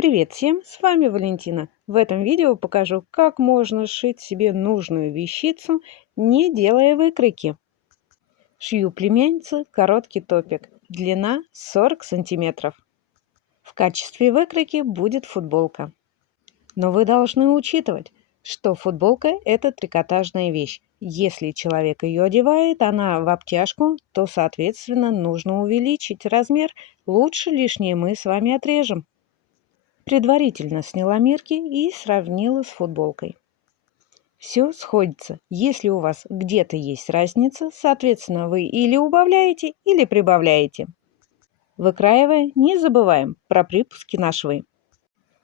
Привет всем, с вами Валентина. В этом видео покажу, как можно сшить себе нужную вещицу, не делая выкройки. Шью племяннице короткий топик, длина 40 сантиметров. В качестве выкройки будет футболка. Но вы должны учитывать, что футболка – это трикотажная вещь. Если человек ее одевает, она в обтяжку, то, соответственно, нужно увеличить размер. Лучше лишнее мы с вами отрежем. Предварительно сняла мерки и сравнила с футболкой. Все сходится. Если у вас где-то есть разница, соответственно, вы или убавляете, или прибавляете. Выкраивая, не забываем про припуски на швы.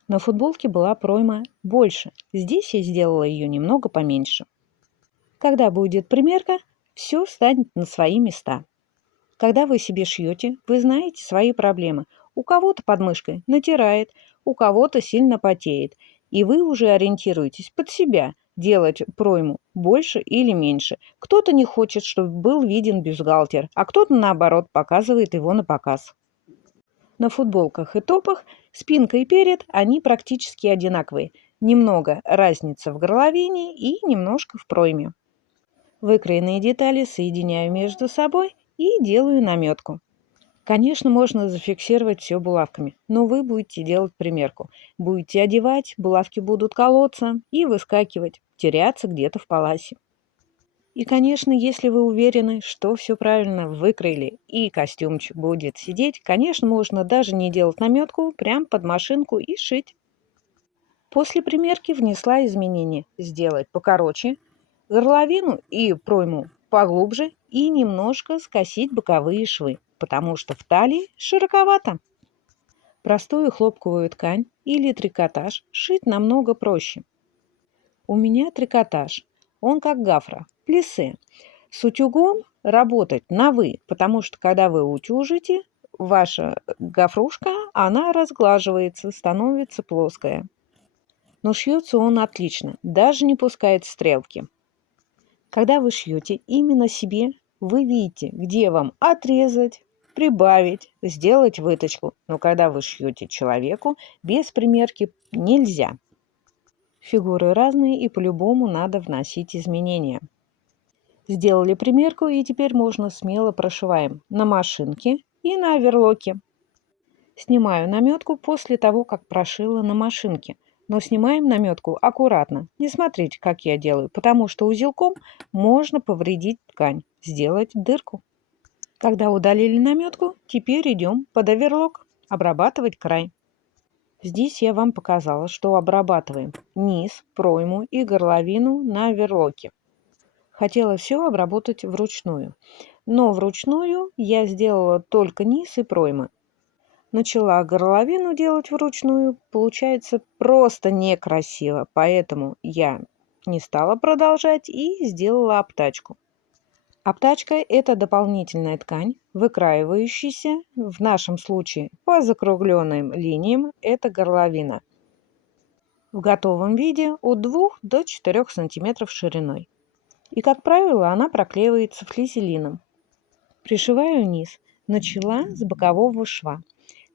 На футболке была пройма больше. Здесь я сделала ее немного поменьше. Когда будет примерка, все встанет на свои места. Когда вы себе шьете, вы знаете свои проблемы. У кого-то подмышкой натирает, у кого-то сильно потеет. И вы уже ориентируетесь под себя, делать пройму больше или меньше. Кто-то не хочет, чтобы был виден бюстгальтер, а кто-то, наоборот, показывает его на показ. На футболках и топах спинка и перед, они практически одинаковые. Немного разница в горловине и немножко в пройме. Выкроенные детали соединяю между собой и делаю наметку. Конечно, можно зафиксировать все булавками, но вы будете делать примерку. Будете одевать, булавки будут колоться и выскакивать, теряться где-то в паласе. И, конечно, если вы уверены, что все правильно выкроили и костюмчик будет сидеть, конечно, можно даже не делать наметку, прям под машинку и шить. После примерки внесла изменения. Сделать покороче, горловину и пройму поглубже и немножко скосить боковые швы, потому что в талии широковато. Простую хлопковую ткань или трикотаж шить намного проще. У меня трикотаж, он как гафра, плиссе. С утюгом работать на «вы», потому что когда вы утюжите, ваша гофрушка, она разглаживается, становится плоская. Но шьется он отлично, даже не пускает стрелки. Когда вы шьете именно себе, вы видите, где вам отрезать, прибавить, сделать выточку. Но когда вы шьете человеку, без примерки нельзя. Фигуры разные и по-любому надо вносить изменения. Сделали примерку и теперь можно смело прошиваем на машинке и на оверлоке. Снимаю наметку после того, как прошила на машинке. Но снимаем наметку аккуратно. Не смотрите, как я делаю, потому что узелком можно повредить ткань, сделать дырку. Когда удалили наметку, теперь идем под оверлок, обрабатывать край. Здесь я вам показала, что обрабатываем низ, пройму и горловину на оверлоке. Хотела все обработать вручную, но вручную я сделала только низ и проймы. Начала горловину делать вручную, получается просто некрасиво, поэтому я не стала продолжать и сделала обтачку. Обтачка – это дополнительная ткань, выкраивающаяся, в нашем случае по закругленным линиям, это горловина. В готовом виде от 2 до 4 см шириной. И, как правило, она проклеивается флизелином. Пришиваю низ. Начала с бокового шва.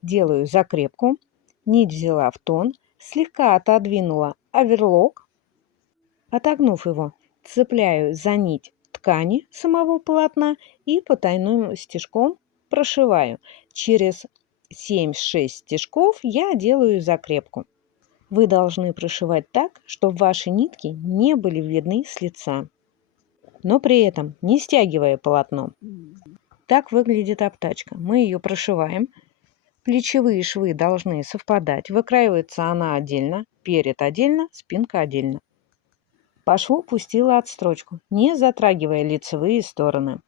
Делаю закрепку, нить взяла в тон, слегка отодвинула оверлок, отогнув его, цепляю за нить ткани самого полотна и потайным стежком прошиваю. Через 7-6 стежков я делаю закрепку. Вы должны прошивать так, чтобы ваши нитки не были видны с лица, но при этом не стягивая полотно. Так выглядит обтачка. Мы ее прошиваем. Плечевые швы должны совпадать. Выкраивается она отдельно, перед отдельно, спинка отдельно. По шву пустила отстрочку, не затрагивая лицевые стороны.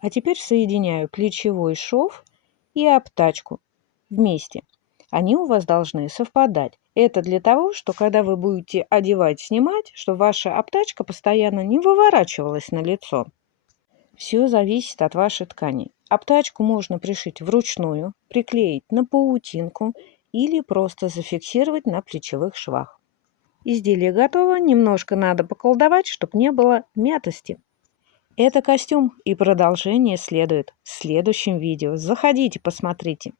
А теперь соединяю плечевой шов и обтачку вместе. Они у вас должны совпадать. Это для того, что когда вы будете одевать, снимать, чтобы ваша обтачка постоянно не выворачивалась на лицо. Все зависит от вашей ткани. Обтачку можно пришить вручную, приклеить на паутинку или просто зафиксировать на плечевых швах. Изделие готово, немножко надо поколдовать, чтобы не было мятости. Это костюм, и продолжение следует в следующем видео. Заходите, посмотрите.